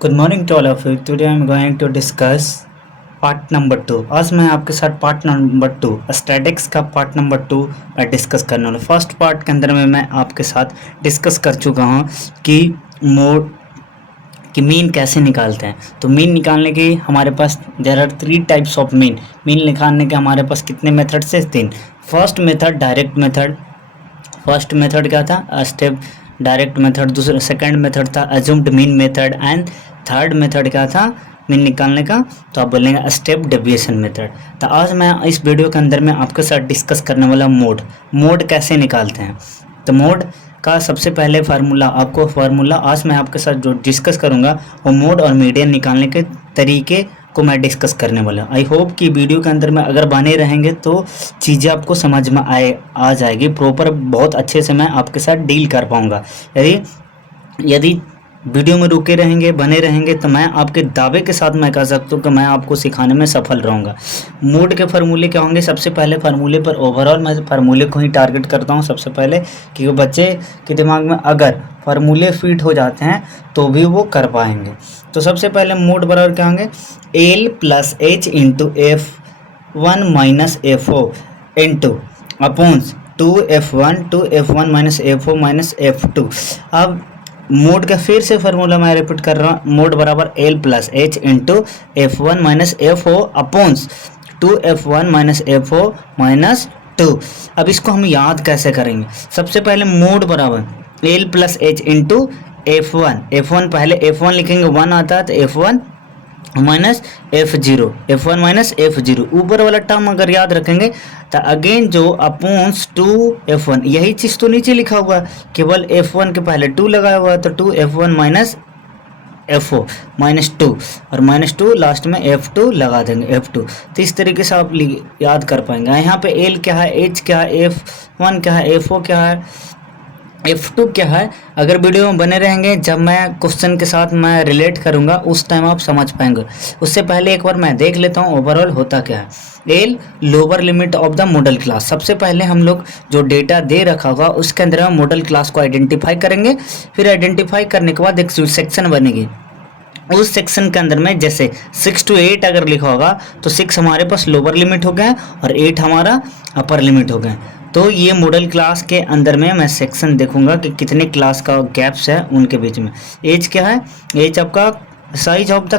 Good morning to all of you. Today I am going to discuss part number 2। आज मैं आपके साथ part number 2 statics का part number 2 discuss करने वाला। फर्स्ट पार्ट के अंदर में मैं आपके साथ डिस्कस कर चुका हूँ कि मोड कि मीन कैसे निकालते हैं। तो मीन निकालने के हमारे पास there are 3 types of mean निकालने के हमारे पास कितने मेथड से 3। First method direct method. First method क्या था? Step direct method. दूसरा सेकंड मेथड था assumed mean method and third method क्या था मीन निकालने का? तो आप बोलेंगे स्टेप डेविएशन मेथड। तो आज मैं इस वीडियो के अंदर में आपके साथ डिस्कस करने वाला मोड कैसे निकालते हैं। तो मोड का सबसे पहले फार्मूला आज मैं आपके साथ जो डिस्कस करूंगा वो मोड और मीडियन निकालने के तरीके को मैं डिस्कस करने वाला। आई होप कि वीडियो के अंदर में अगर बने रहेंगे तो चीज़ें आपको समझ में आ जाएगी प्रॉपर, बहुत अच्छे से मैं आपके साथ डील कर पाऊँगा। यदि वीडियो में रुके रहेंगे बने रहेंगे तो मैं आपके दावे के साथ मैं कह सकता हूँ कि मैं आपको सिखाने में सफल रहूँगा। मोड के फार्मूले क्या होंगे? सबसे पहले फार्मूले पर ओवरऑल मैं फार्मूले को ही टारगेट करता हूँ सबसे पहले, क्योंकि बच्चे के दिमाग में अगर फार्मूले फिट हो जाते हैं तो भी वो कर पाएंगे। तो सबसे पहले मोड बराबर क्या होंगे? L plus H into F1 minus F0 into upon 2F1 minus F0 minus F2। अब मोड का फिर से फार्मूला मैं रिपीट कर रहा हूँ। मोड बराबर L plus H into F1 minus F0 upon 2F1 minus F0 minus 2। अब इसको हम याद कैसे करेंगे? सबसे पहले मोड बराबर L plus H into F1 पहले F1 लिखेंगे, 1 आता है तो F1 minus F0 minus F0 ऊपर वाला टर्म अगर याद रखेंगे तो अगेन जो अपॉन्स 2F1, यही चीज़ तो नीचे लिखा हुआ है, केवल F1 के पहले 2 लगाया हुआ है तो 2F1 माइनस F0 माइनस 2 और माइनस 2 लास्ट में F2 लगा देंगे F2। तो इस तरीके से आप याद कर पाएंगे। यहाँ पे L क्या है, H क्या है, F1 क्या है, F0 क्या है, F2 क्या है। अगर वीडियो में बने रहेंगे जब मैं क्वेश्चन के साथ मैं रिलेट करूंगा उस टाइम आप समझ पाएंगे। उससे पहले एक बार मैं देख लेता हूँ ओवरऑल होता क्या है। L lower limit of the modal class. सबसे पहले हम लोग जो डेटा दे रखा होगा उसके अंदर हम मॉडल क्लास को आइडेंटिफाई करेंगे। फिर आइडेंटिफाई करने के बाद एक सेक्शन बनेगी। उस सेक्शन के अंदर में जैसे 6 to 8 अगर लिखा होगा तो 6 हमारे पास लोअर लिमिट हो गए और 8 हमारा अपर लिमिट हो गए। तो ये मॉडल क्लास के अंदर में मैं सेक्शन देखूंगा कि कितने क्लास का गैप्स है उनके बीच में। एज क्या है? एज आपका size of the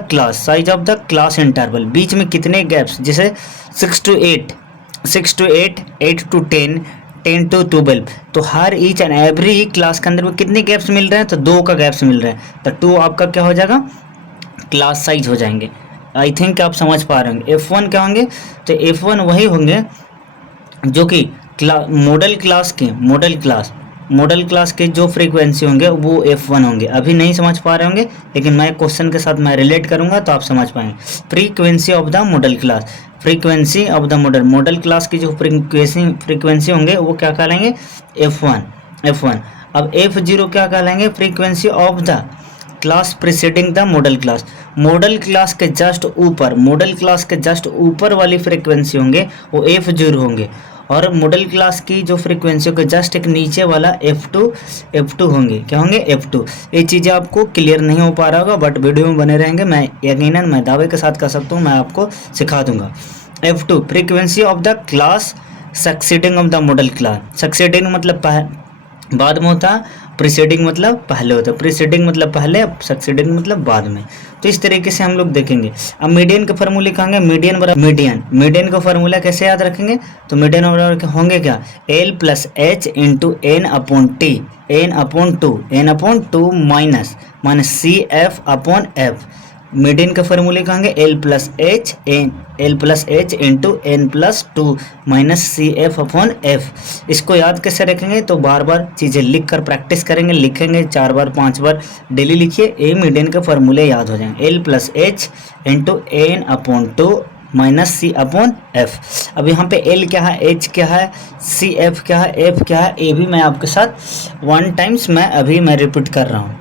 class interval, बीच में कितने गैप्स, जैसे 6 to 8, 8 to 10, 10 to 12। तो हर ईच एंड एवरी क्लास के अंदर में कितने गैप्स मिल रहे हैं? तो 2 का गैप्स मिल रहे हैं। तो 2 आपका क्या हो जाएगा? क्लास साइज हो जाएंगे। आई थिंक आप समझ पा रहे होंगे। F1 क्या होंगे? तो F1 वही होंगे जो कि मॉडल क्लास के जो फ्रीक्वेंसी होंगे वो F1 होंगे। अभी नहीं समझ पा रहे होंगे लेकिन मैं क्वेश्चन के साथ मैं रिलेट करूंगा तो आप समझ पाएंगे। Frequency of the modal class की जो फ्रीक्वेंसी होंगे वो क्या कहलाएंगे? F1। अब F0 क्या कहलाएंगे? Frequency of the class preceding the modal class के जस्ट ऊपर वाली फ्रीक्वेंसी होंगे वो F0 होंगे। और मॉडल क्लास की जो फ्रीक्वेंसी के जस्ट एक नीचे वाला F2 होंगे। क्या होंगे? F2। ये चीज़ें आपको क्लियर नहीं हो पा रहा होगा बट वीडियो में बने रहेंगे, मैं यकीनन मैं दावे के साथ कह सकता हूँ मैं आपको सिखा दूंगा। F2 frequency of the class succeeding of the modal class. Succeeding मतलब बाद में होता है, प्रीसीडिंग मतलब पहले होता है। प्रीसीडिंग मतलब पहले, सक्सीडिंग मतलब बाद में। तो इस तरीके से हम लोग देखेंगे। अब मीडियन के फार्मूले कहेंगे मीडियन का फार्मूला कैसे याद रखेंगे? तो मीडियन बराबर होंगे क्या? L plus H into N upon two minus C F upon F. Median का फार्मूले कहेंगे L plus H into N plus 2 minus C F upon F. इसको याद कैसे रखेंगे? तो बार बार चीज़ें लिख कर प्रैक्टिस करेंगे, लिखेंगे 4 बार 5 बार डेली लिखिए, ए मीडियन के फार्मूले याद हो जाएंगे। L plus H into N upon 2 minus C upon F. अब यहाँ पे एल क्या है, एच क्या है, सी एफ क्या है, एफ क्या है, ए भी मैं आपके साथ 1 टाइम्स मैं रिपीट कर रहा हूँ।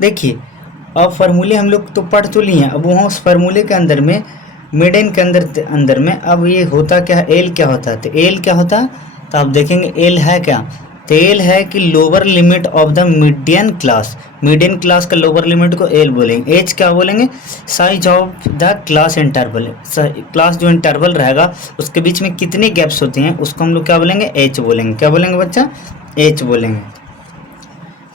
देखिए अब फार्मूले हम लोग तो पढ़ तो लिए हैं। अब वहाँ उस फार्मूले के अंदर में मीडियन के अंदर में अब ये होता क्या है? एल क्या होता है? तो एल क्या होता है? तो आप देखेंगे एल है क्या? तो एल है कि lower limit of the median class, median class का लोअर लिमिट को एल बोलेंगे। एच क्या बोलेंगे, size of the class interval, class जो इंटरवल रहेगा उसके बीच में कितने गैप्स होते हैं उसको हम लोग क्या बोलेंगे, एच बोलेंगे। क्या बोलेंगे बच्चा, एच बोलेंगे।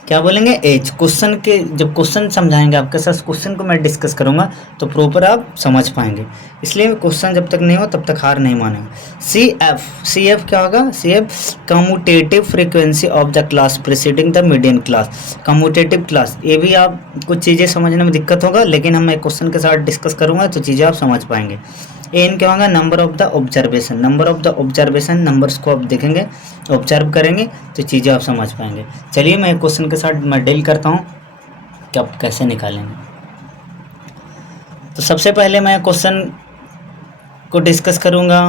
क्या बोलेंगे, एच। क्वेश्चन के जब क्वेश्चन समझाएंगे आपके साथ, क्वेश्चन को मैं डिस्कस करूंगा तो प्रॉपर आप समझ पाएंगे, इसलिए क्वेश्चन जब तक नहीं हो तब तक हार नहीं मानेंगे। सी एफ, सी एफ क्या होगा, C F commutative frequency of the class preceding the median class. Commutative class, ये भी आप कुछ चीज़ें समझने में दिक्कत होगा, लेकिन हम क्वेश्चन के साथ डिस्कस करूंगा तो चीज़ें आप समझ पाएंगे। एन क्या होगा, number of the observation, number of the observation, numbers को आप देखेंगे, ऑब्जर्व करेंगे तो चीज़ें आप समझ पाएंगे। चलिए मैं क्वेश्चन के साथ मैं डील करता हूँ कि आप कैसे निकालेंगे। तो सबसे पहले मैं क्वेश्चन को डिस्कस करूँगा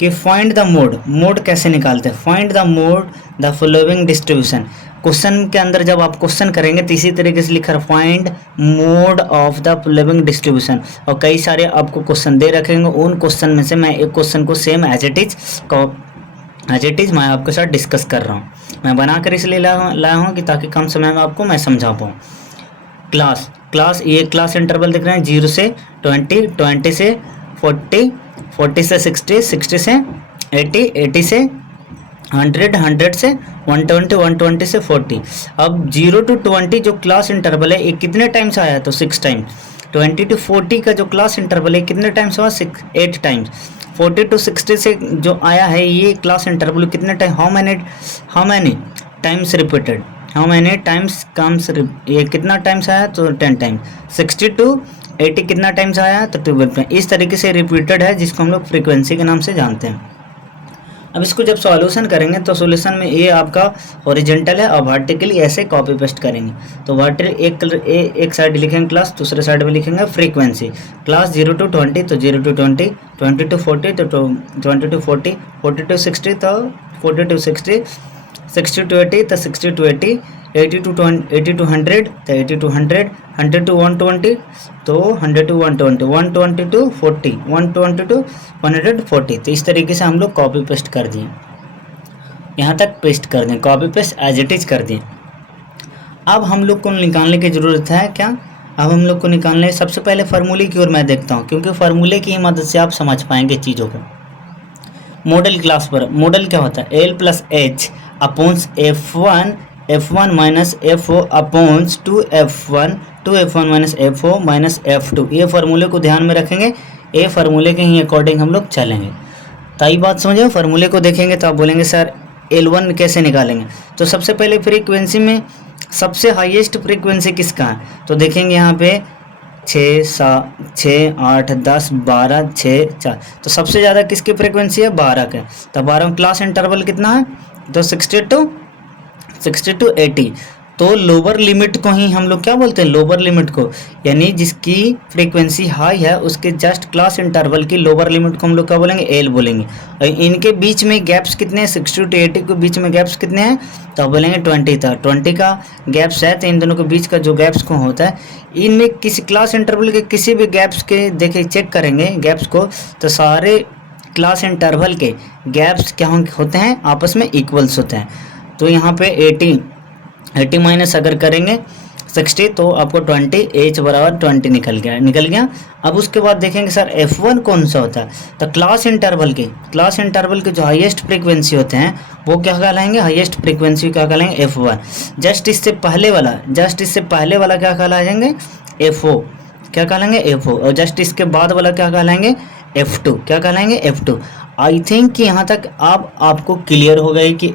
कि फाइंड द मोड, मोड कैसे निकालते हैं, find the mode the following distribution. Question के अंदर जब आप क्वेश्चन करेंगे तो इसी तरीके से लिखा find mode of the following distribution, और कई सारे आपको क्वेश्चन दे रखेंगे, उन क्वेश्चन में से मैं एक क्वेश्चन को सेम एज इट इज मैं आपके साथ डिस्कस कर रहा हूँ। मैं बनाकर इसलिए लाया हूँ कि ताकि कम समय में आपको मैं समझा पाऊँ। क्लास ये क्लास इंटरवल दिख रहे हैं 0 से 20, 20 से 40, 40 से 60, 60 से 80, 80 से 100, 100 से 120, 120 से 40। अब 0 to 20 जो क्लास इंटरवल है ये कितने टाइम्स आया, तो 6 टाइम्स। 20 to 40 का जो क्लास इंटरवल है कितने टाइम्स हुआ, 8 टाइम्स। 40 to 60 से जो आया है ये क्लास इंटरवल कितने time, how many times repeated, how many times comes, ये कितना टाइम्स आया, तो 10 टाइम्स। 60 to 80 कितना टाइम्स आया, तो 12 टाइम्स। इस तरीके से रिपीटेड है जिसको हम लोग फ्रीक्वेंसी के नाम से जानते हैं। अब इसको जब सॉल्यूशन करेंगे तो सॉल्यूशन में ये आपका हॉरिजॉन्टल है और वर्टिकली ऐसे कॉपी पेस्ट करेंगे। तो वर्टिकल एक साइड लिखेंगे क्लास, दूसरे साइड में लिखेंगे फ्रीक्वेंसी। क्लास 0 to 20 तो 0 to 20, 20 to 40 तो 20 to 40, 40 to 60 तो 40 to 60, 60 to 80 तो 60 to 80, 80 to 100 तो 80 to 100, 100 to 120 तो 100 to 120, 120 to 40, 120 to 140। तो इस तरीके से हम लोग कॉपी पेस्ट कर दिए, यहाँ तक पेस्ट कर दें, copy paste as it is कर दिए। अब हम लोग को निकालने की ज़रूरत है क्या, अब हम लोग को निकालने सबसे पहले फार्मूले की ओर मैं देखता हूँ, क्योंकि फार्मूले की मदद से आप समझ पाएंगे चीज़ों को। मॉडल क्लास पर मॉडल क्या होता है, L plus H upon F1 minus F0 upon 2F1 minus F0 minus F2। ये फार्मूले को ध्यान में रखेंगे, ये फार्मूले के ही अकॉर्डिंग हम लोग चलेंगे। ताई बात समझो, फार्मूले को देखेंगे तो आप बोलेंगे सर L1 कैसे निकालेंगे। तो सबसे पहले फ्रीक्वेंसी में सबसे हाईएस्ट फ्रीक्वेंसी किसका है, तो देखेंगे यहाँ पे 6, 8, 10, 12, 6, 4। तो सबसे ज़्यादा किसकी फ्रीक्वेंसी है, 12 के। तो 12 क्लास इंटरवल कितना है, तो 60 to 80। तो लोअर लिमिट को ही हम लोग क्या बोलते हैं, लोअर लिमिट को, यानी जिसकी फ्रीक्वेंसी हाई है उसके जस्ट क्लास इंटरवल की लोअर लिमिट को हम लोग क्या बोलेंगे, एल बोलेंगे। और इनके बीच में गैप्स कितने हैं, 60 to 80 के बीच में गैप्स कितने हैं, तो आप बोलेंगे 20 था, 20 का गैप्स है। तो इन दोनों के बीच का जो गैप्स को होता है, इनमें किसी क्लास इंटरवल के किसी भी गैप्स के देखे चेक करेंगे गैप्स को, तो सारे क्लास इंटरवल के गैप्स क्या होते हैं, आपस में इक्वल्स होते हैं। तो यहाँ पे 80 माइनस अगर करेंगे 60 तो आपको 20, एच बराबर 20 निकल गया। अब उसके बाद देखेंगे सर F1 कौन सा होता है, तो क्लास इंटरवल के जो हाईएस्ट फ्रीक्वेंसी होते हैं वो क्या कहलाएंगे, हाईएस्ट फ्रीक्वेंसी क्या कहलाएंगे, F1। जस्ट इससे पहले वाला क्या कहलाएंगे, F0 क्या कहलाएंगे, F0। और जस्ट इसके बाद वाला क्या कहलाएंगे, F2 क्या कहलाएंगे, F2। आई थिंक कि यहाँ तक आपको क्लियर हो गई कि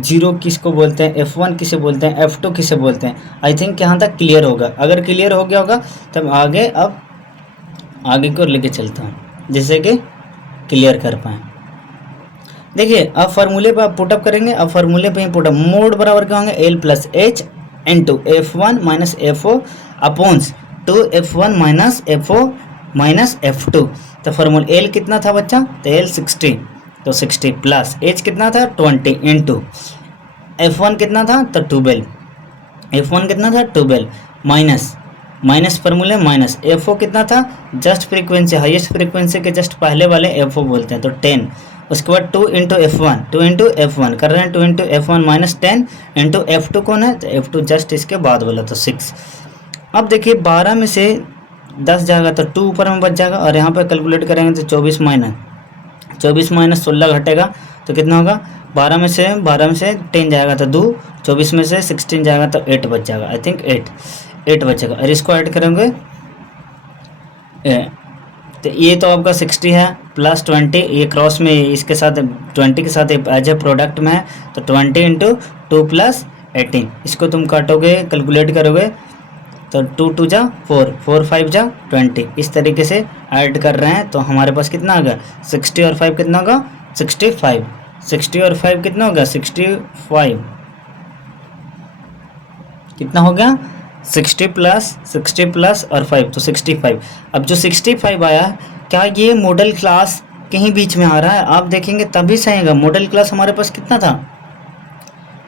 F0 किसको बोलते हैं, F1 किसे बोलते हैं, F2 किसे बोलते हैं। आई थिंक यहाँ तक क्लियर होगा। अगर क्लियर हो गया होगा तब आगे को लेके चलता हूँ जिससे कि क्लियर कर पाएँ। देखिए अब फार्मूले पे आप पुटअप करेंगे, अब फार्मूले पे ही पुटअप, मोड बराबर क्या होंगे, L plus H into F1 minus F0 upon 2F1 minus F0 minus F2। तो फार्मूला एल कितना था बच्चा, तो एल 60, तो 60 प्लस एच कितना था 20 इंटू F1 कितना था, तो 12, F1 कितना था 12 माइनस फार्मूले माइनस F0 कितना था, जस्ट फ्रीक्वेंसी हाईएस्ट फ्रीक्वेंसी के जस्ट पहले वाले F0 बोलते हैं, तो 10 उसके बाद 2 इंटू F1 कर रहे हैं, 2 into F1 minus 10 into F2 कौन है, तो F2 जस्ट इसके बाद बोला तो 6। अब देखिए 12 में से 10 जाएगा तो 2 ऊपर में बच जाएगा, और यहाँ पर कैलकुलेट करेंगे तो 24 माइनस 16 घटेगा तो कितना होगा, 12 में से 10 जाएगा तो 2, 24 में से 16 जाएगा तो 8 बच जाएगा, आई थिंक 8 बचेगा। और इसको ऐड करेंगे तो ये तो आपका 60 है प्लस 20, ये क्रॉस में इसके साथ 20 के साथ एज ए प्रोडक्ट में है, तो 20 इंटू 2 प्लस 18, इसको तुम काटोगे कैलकुलेट करोगे तो 2 2 जा 4, 4 5 जा 20, इस तरीके से ऐड कर रहे हैं तो हमारे पास कितना आ गया, 60 और 5 कितना होगा, 65, 60 और 5 कितना होगा, 65 कितना हो गया, 60 प्लस और 5 तो 65। अब जो 65 आया, क्या ये मॉडल क्लास कहीं बीच में आ रहा है, आप देखेंगे तभी सही होगा। मॉडल क्लास हमारे पास कितना था,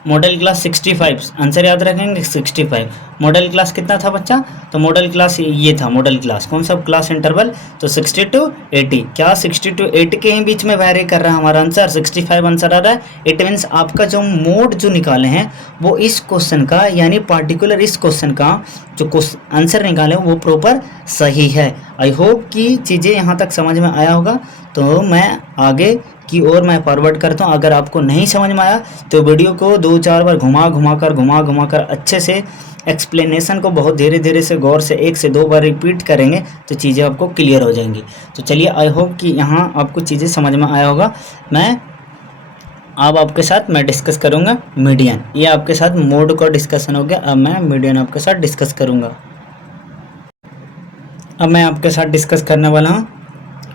मॉडल क्लास 65, आंसर याद रखेंगे 65। मॉडल क्लास कितना था बच्चा, तो मॉडल क्लास ये था, मॉडल क्लास कौन सा क्लास इंटरवल, तो 60 to 80, क्या 60 to 80 के ही बीच में वैरी कर रहा है हमारा आंसर, 65 आंसर आ रहा है। इट मीन्स आपका जो मोड जो निकाले हैं वो इस क्वेश्चन का, यानी पार्टिकुलर इस क्वेश्चन का जो आंसर निकाले वो प्रॉपर सही है। आई होप कि चीज़ें यहाँ तक समझ में आया होगा, तो मैं आगे की ओर मैं फॉरवर्ड करता हूँ। अगर आपको नहीं समझ में आया तो वीडियो को 2-4 बार घुमा कर अच्छे से एक्सप्लेनेशन को बहुत धीरे धीरे से गौर से 1 से 2 बार रिपीट करेंगे तो चीज़ें आपको क्लियर हो जाएंगी। तो चलिए, आई होप कि यहाँ आपको चीज़ें समझ में आया होगा। मैं अब आपके साथ मैं डिस्कस करूँगा मीडियन, ये आपके साथ मोड का डिस्कशन हो गया। अब मैं मीडियन आपके साथ डिस्कस करूँगा। अब मैं आपके साथ डिस्कस करने वाला हूँ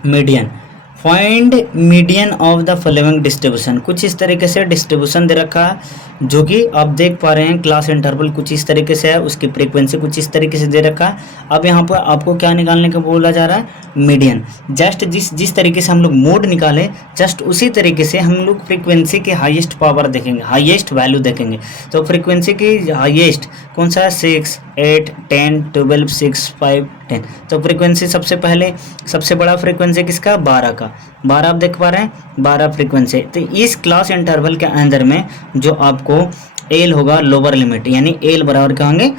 median. Find median of the following distribution. कुछ इस तरीके से डिस्ट्रीब्यूशन दे रखा है जो कि आप देख पा रहे हैं, क्लास इंटरवल कुछ इस तरीके से है, उसकी फ्रीक्वेंसी कुछ इस तरीके से दे रखा है। अब यहाँ पर आपको क्या निकालने का बोला जा रहा है, मीडियन। जस्ट जिस तरीके से हम लोग मोड निकाले, जस्ट उसी तरीके से हम लोग फ्रीक्वेंसी के हाईएस्ट पावर देखेंगे, हाईएस्ट वैल्यू देखेंगे। तो फ्रीक्वेंसी की हाईएस्ट कौन सा है, 6, 8, 10, 12, 6, 5, 10। तो फ्रीक्वेंसी सबसे बड़ा फ्रीक्वेंसी किसका, 12 का। 12 आप देख पा रहे हैं, 12 फ्रीक्वेंसी। तो इस क्लास इंटरवल के अंदर में जो आपको एल होगा लोअर लिमिट, यानी एल बराबर क्या होंगे,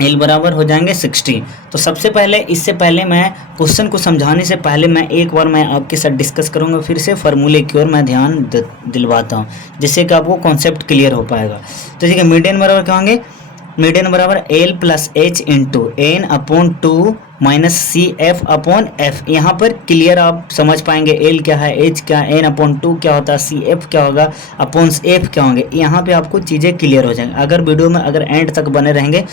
एल बराबर हो जाएंगे 60। तो सबसे पहले, इससे पहले मैं क्वेश्चन को समझाने से पहले मैं एक बार मैं आपके साथ डिस्कस करूंगा, फिर से फार्मूले की ओर मैं ध्यान दिलवाता हूं, जिससे कि आपको कॉन्सेप्ट क्लियर हो पाएगा। तो ठीक है, मीडियन बराबर क्या होंगे, मीडियन बराबर L plus H into N upon 2 minus C F upon F. यहाँ पर क्लियर आप समझ पाएंगे एल क्या है, एच क्या है, एन अपॉन 2 क्या होता है, सी एफ क्या होगा, अपॉन एफ क्या होंगे। यहाँ पे आपको चीज़ें क्लियर हो जाएंगी। अगर वीडियो में अगर एंड तक बने रहेंगे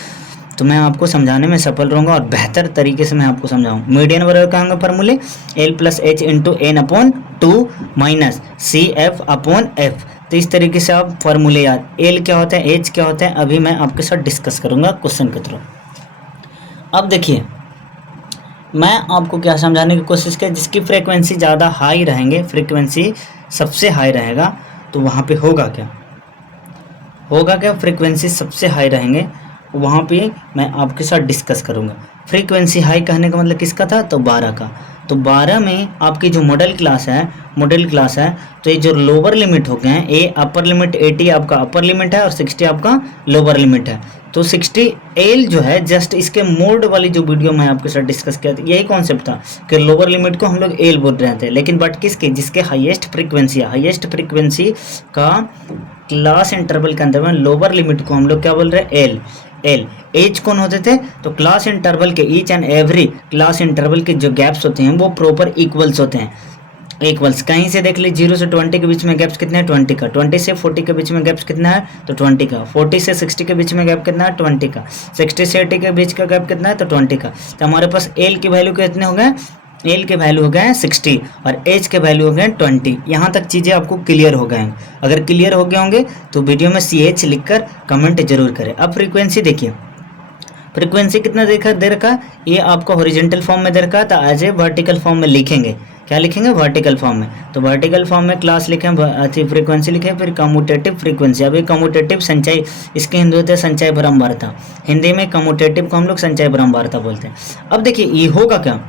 तो मैं आपको समझाने में सफल रहूँगा और बेहतर तरीके से मैं आपको समझाऊँ। मीडियन बराबर क्या होंगे फार्मूले, L plus H into N upon 2 minus C F upon F. तो इस तरीके से आप फार्मूले याद, एल क्या होता है, एच क्या होता है, अभी मैं आपके साथ डिस्कस करूंगा क्वेश्चन के थ्रू। अब देखिए, मैं आपको क्या समझाने की कोशिश की, जिसकी फ्रीक्वेंसी ज़्यादा हाई रहेंगे, फ्रीक्वेंसी सबसे हाई रहेगा तो वहाँ पे होगा क्या, फ्रीक्वेंसी सबसे हाई रहेंगे वहाँ पे मैं आपके साथ डिस्कस करूँगा। फ्रीक्वेंसी हाई कहने का मतलब किसका था, तो 12 का। तो 12 में आपकी जो मॉडल क्लास है, तो ये जो लोअर लिमिट हो गए हैं, ए अपर लिमिट 80 आपका अपर लिमिट है और 60 आपका लोअर लिमिट है। तो 60 एल जो है, जस्ट इसके मोड वाली जो वीडियो मैं आपके साथ डिस्कस किया था, यही कॉन्सेप्ट था कि लोअर लिमिट को हम लोग एल बोल रहे थे, लेकिन बट किसके, जिसके हाईएस्ट फ्रीक्वेंसी का क्लास इंटरवल के अंदर में लोअर लिमिट को हम लोग क्या बोल रहे हैं, एल। एज कौन होते थे, तो क्लास इंटरवल के each and every class interval के जो गैप्स होते हैं वो प्रॉपर इक्वल्स होते हैं। इक्वल्स कहीं से देख ली, 0 से 20 के बीच में गैप्स कितने हैं, 20 का। 20 से 40 के बीच में गैप्स कितना है, तो 20 का। 40 से 60 के बीच में गैप कितना है, 20 का। 60 से 80 के बीच का गैप कितना है, तो 20 का। तो हमारे पास एल की वैल्यू कितने हो गए, एल के वैल्यू हो गए हैं 60 और एच के वैल्यू हो गए 20। यहाँ तक चीज़ें आपको क्लियर हो गए हैं। अगर क्लियर हो गए होंगे तो वीडियो में CH लिखकर कमेंट जरूर करें। अब फ्रीक्वेंसी देखिए, फ्रीक्वेंसी कितना दे रखा, ये आपको हॉरिजॉन्टल फॉर्म में दे रखा था, एज ए वर्टिकल फॉर्म में लिखेंगे। क्या लिखेंगे, वर्टिकल फॉर्म में। तो वर्टिकल फॉर्म में क्लास लिखें, फ्रीक्वेंसी लिखें, फिर कम्यूटेटिव फ्रीक्वेंसी। अभी कम्यूटेटिव संचय, इसके हिंदी होते हैं संचय भ्रम वार्ता, हिंदी में कम्यूटेटिव को हम लोग संचय भ्रम वार्ता बोलते हैं। अब देखिए ये होगा क्या,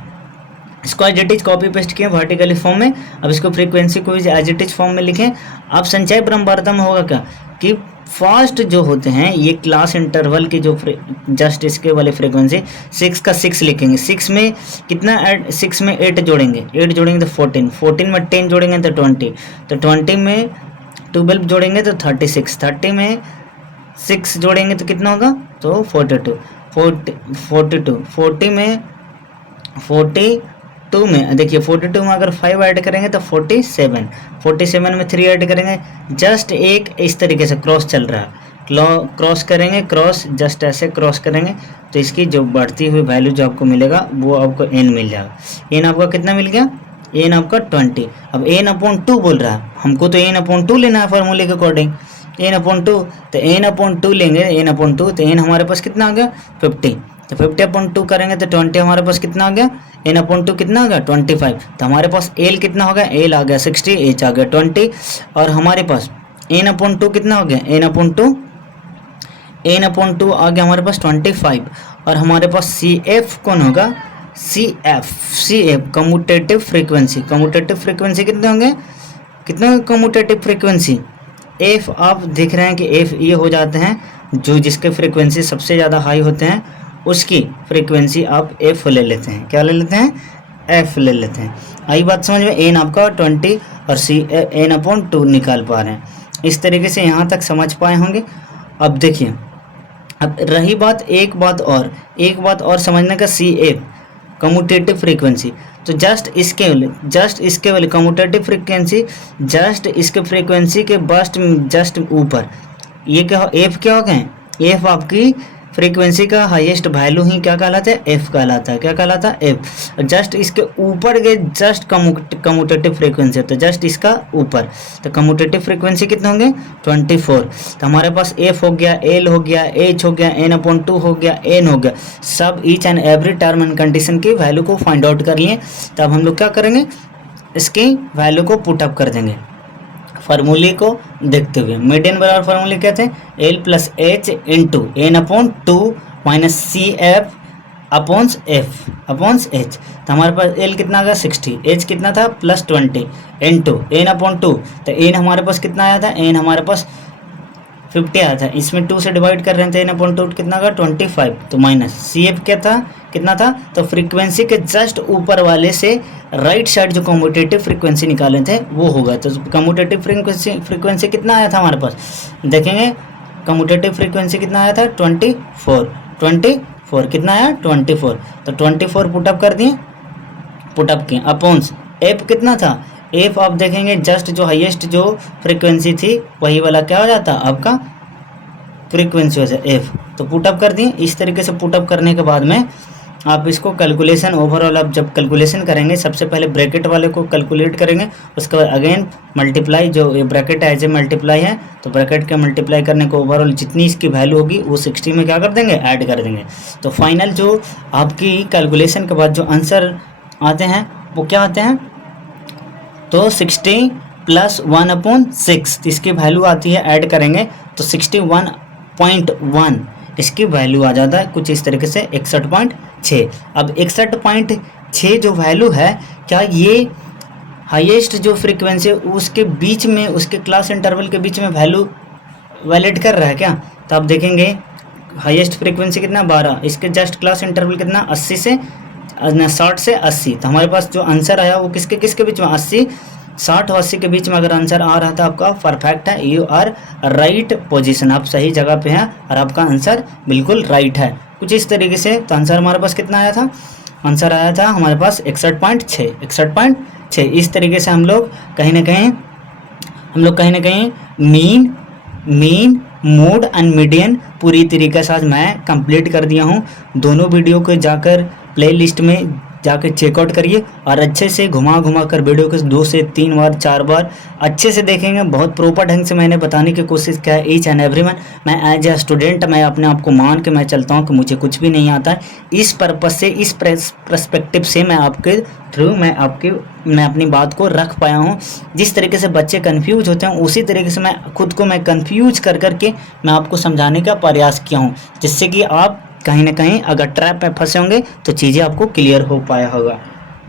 इसको as it is copy paste किए वर्टिकली फॉर्म में। अब इसको फ्रीक्वेंसी को एज इट इज फॉर्म में लिखें। अब संचय ब्रह्मवार्ता में होगा क्या कि फर्स्ट जो होते हैं ये क्लास इंटरवल की जो जस्ट इसके वाले फ्रीक्वेंसी 6 का 6 लिखेंगे। 6 में कितना ऐड, 6 में 8 जोड़ेंगे, 8 जोड़ेंगे तो 14, 14 में 10 जोड़ेंगे तो 20, तो 20 में 12 जोड़ेंगे तो 36, 30 में 6 जोड़ेंगे तो कितना होगा तो 42, 40 में 42 में देखिए 42 में अगर 5 ऐड करेंगे तो 47, 47 में 3 ऐड करेंगे। जस्ट एक इस तरीके से क्रॉस चल रहा है, क्रॉस करेंगे, क्रॉस जस्ट ऐसे क्रॉस करेंगे तो इसकी जो बढ़ती हुई वैल्यू जो आपको मिलेगा वो आपको n मिल जाएगा। n आपका कितना मिल गया, n आपका 20। अब n/2 बोल रहा है, हमको तो n/2 लेना है फार्मूले के अकॉर्डिंग, n/2 तो n/2 लेंगे, n/2 तो n हमारे पास कितना आ गया 50, तो 50/2 करेंगे तो 20 हमारे पास कितना आ गया, n/2 कितना आ गया 25, तो हमारे पास l कितना हो गया, l आ गया 60, h आ गया 20, और हमारे पास n/2 कितना हो गया, n/2 आ गया हमारे पास 25, और हमारे पास CF कौन होगा, CF commutative frequency, commutative frequency कितने होंगे, कितने होंगे कम्यूटेटिव फ्रीक्वेंसी, F आप देख रहे हैं कि F ये हो जाते हैं जो जिसके फ्रीक्वेंसी सबसे ज़्यादा हाई होते हैं उसकी फ्रीक्वेंसी आप F ले लेते हैं, क्या ले लेते हैं, F ले लेते हैं। आई बात समझ में, n आपका 20 और n/2 निकाल पा रहे हैं। इस तरीके से यहाँ तक समझ पाए होंगे। अब देखिए, अब रही बात एक बात और समझने का, CF कम्यूटेटिव फ्रीक्वेंसी, तो जस्ट इसके वाले कम्यूटेटिव फ्रीक्वेंसी जस्ट इसके फ्रीक्वेंसी के जस्ट ऊपर ये क्या, F क्या हो गए, F आपकी फ्रीक्वेंसी का हाईएस्ट वैल्यू ही क्या कहलाता है, F कहलाता है, क्या कहलाता है F। जस्ट इसके ऊपर के जस्ट कम्यूटेटिव फ्रीक्वेंसी होता है, जस्ट इसका ऊपर, तो कम्यूटेटिव फ्रीक्वेंसी कितने होंगे 24, तो हमारे पास F हो गया, L हो गया, H हो गया, n/2 हो गया, n हो गया, सब each and every term and condition की वैल्यू को फाइंड आउट कर लिए। तब हम लोग क्या करेंगे, इसकी वैल्यू को पुट अप कर देंगे फार्मूले को देखते हुए। मीडियन बराबर फार्मूले क्या थे, L+H into n/2 minus CF upon H, तो हमारे पास L कितना आ गया 60, H कितना था +20 इंटू n/2, तो n हमारे पास कितना आया था, n हमारे पास 50 आया था, इसमें 2 से डिवाइड कर रहे थे, n/2 कितना का 25, तो माइनस CF क्या था, कितना था, तो फ्रीक्वेंसी के जस्ट ऊपर वाले से राइट साइड जो कम्यूटेटिव फ्रीक्वेंसी निकाले थे वो होगा। तो कम्यूटेटिव फ्रीक्वेंसी कितना आया था हमारे पास, देखेंगे कम्यूटेटिव फ्रीक्वेंसी कितना आया था 24 कितना आया 24, तो 24 पुटअप कर दिए, पुटअप किए अपॉन्स F कितना था, F आप देखेंगे जस्ट जो हाईएस्ट जो फ्रीक्वेंसी थी वही वाला क्या हो जाता आपका फ्रीक्वेंसी हो जाए F, तो पुटअप कर दिए। इस तरीके से पुटअप करने के बाद में आप इसको कैलकुलेशन ओवरऑल आप जब कैलकुलेशन करेंगे सबसे पहले ब्रैकेट वाले को कैलकुलेट करेंगे, उसके बाद अगेन मल्टीप्लाई, जो ये ब्रैकेट एज ए मल्टीप्लाई है तो ब्रैकेट के मल्टीप्लाई करने को ओवरऑल जितनी इसकी वैल्यू होगी वो 60 में क्या कर देंगे ऐड कर देंगे। तो फाइनल जो आपकी कैलकुलेशन के बाद जो आंसर आते हैं वो क्या आते हैं, तो 60 + 1/6 इसकी वैल्यू आती है, ऐड करेंगे तो 61.1 इसकी वैल्यू आ जाता है कुछ इस तरीके से 61.6। अब 61.6 जो वैल्यू है, क्या ये हाईएस्ट जो फ्रीक्वेंसी है उसके बीच में, उसके क्लास इंटरवल के बीच में वैल्यू वैलिड कर रहा है क्या, तो आप देखेंगे हाईएस्ट फ्रीक्वेंसी कितना 12, इसके जस्ट क्लास इंटरवल कितना 60 से 80, तो हमारे पास जो आंसर आया वो किसके किसके बीच में 80, 60 और 80 के बीच में अगर आंसर आ रहा था आपका परफेक्ट है, यू आर राइट पोजीशन, आप सही जगह पे हैं और आपका आंसर बिल्कुल राइट है कुछ इस तरीके से। तो आंसर हमारे पास कितना आया था, आंसर आया था हमारे पास 61.6। इस तरीके से हम लोग कहीं ना कहीं मीन मोड एंड मीडियन पूरी तरीके से आज मैं कंप्लीट कर दिया हूँ। दोनों वीडियो को जाकर प्लेलिस्ट में जाकर चेकआउट करिए और अच्छे से घुमा कर वीडियो को 2 से 3 बार 4 बार अच्छे से देखेंगे। बहुत प्रॉपर ढंग से मैंने बताने की कोशिश किया है ईच एंड एवरीवन। मैं एज ए स्टूडेंट मैं अपने आप को मान के मैं चलता हूं कि मुझे कुछ भी नहीं आता है। इस पर्पस से, इस पर्सपेक्टिव से मैं आपके थ्रू मैं अपनी बात को रख पाया हूं। जिस तरीके से बच्चे कंफ्यूज होते हैं उसी तरीके से मैं खुद को मैं कंफ्यूज करके मैं आपको समझाने का प्रयास किया हूँ, जिससे कि आप कहीं ना कहीं अगर ट्रैप में फंसे होंगे तो चीज़ें आपको क्लियर हो पाया होगा।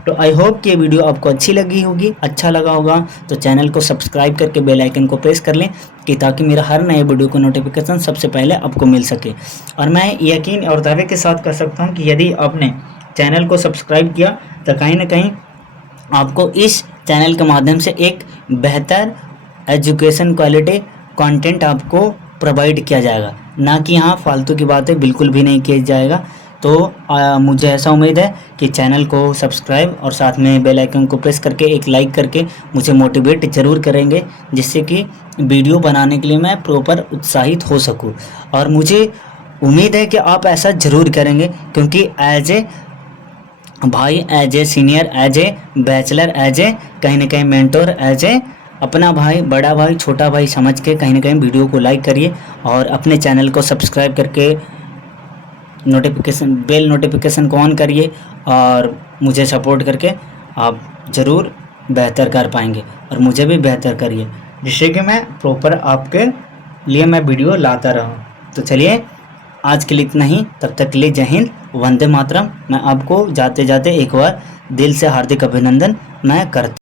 तो आई होप कि ये वीडियो आपको अच्छी लगी होगी, अच्छा लगा होगा तो चैनल को सब्सक्राइब करके बेल आइकन को प्रेस कर लें कि ताकि मेरा हर नए वीडियो को नोटिफिकेशन सबसे पहले आपको मिल सके। और मैं यकीन और दावे के साथ कह सकता हूँ कि यदि आपने चैनल को सब्सक्राइब किया तो कहीं ना कहीं आपको इस चैनल के माध्यम से एक बेहतर एजुकेशन क्वालिटी कंटेंट आपको प्रोवाइड किया जाएगा, ना कि यहाँ फालतू की बातें बिल्कुल भी नहीं किया जाएगा। तो मुझे ऐसा उम्मीद है कि चैनल को सब्सक्राइब और साथ में बेल आइकन को प्रेस करके एक लाइक करके मुझे मोटिवेट ज़रूर करेंगे, जिससे कि वीडियो बनाने के लिए मैं प्रॉपर उत्साहित हो सकूं। और मुझे उम्मीद है कि आप ऐसा ज़रूर करेंगे, क्योंकि एज ए भाई, as a senior, as a bachelor, as a कहीं ना कहीं मेंटोर, एज ए अपना भाई, बड़ा भाई, छोटा भाई समझ के कहीं ना कहीं वीडियो को लाइक करिए और अपने चैनल को सब्सक्राइब करके बेल नोटिफिकेशन को ऑन करिए और मुझे सपोर्ट करके आप ज़रूर बेहतर कर पाएंगे और मुझे भी बेहतर करिए, जिससे कि मैं प्रॉपर आपके लिए मैं वीडियो लाता रहूं। तो चलिए आज के लिए इतना ही, तब तक के लिए जय हिंद, वंदे मातरम। मैं आपको जाते जाते एक बार दिल से हार्दिक अभिनंदन मैं करता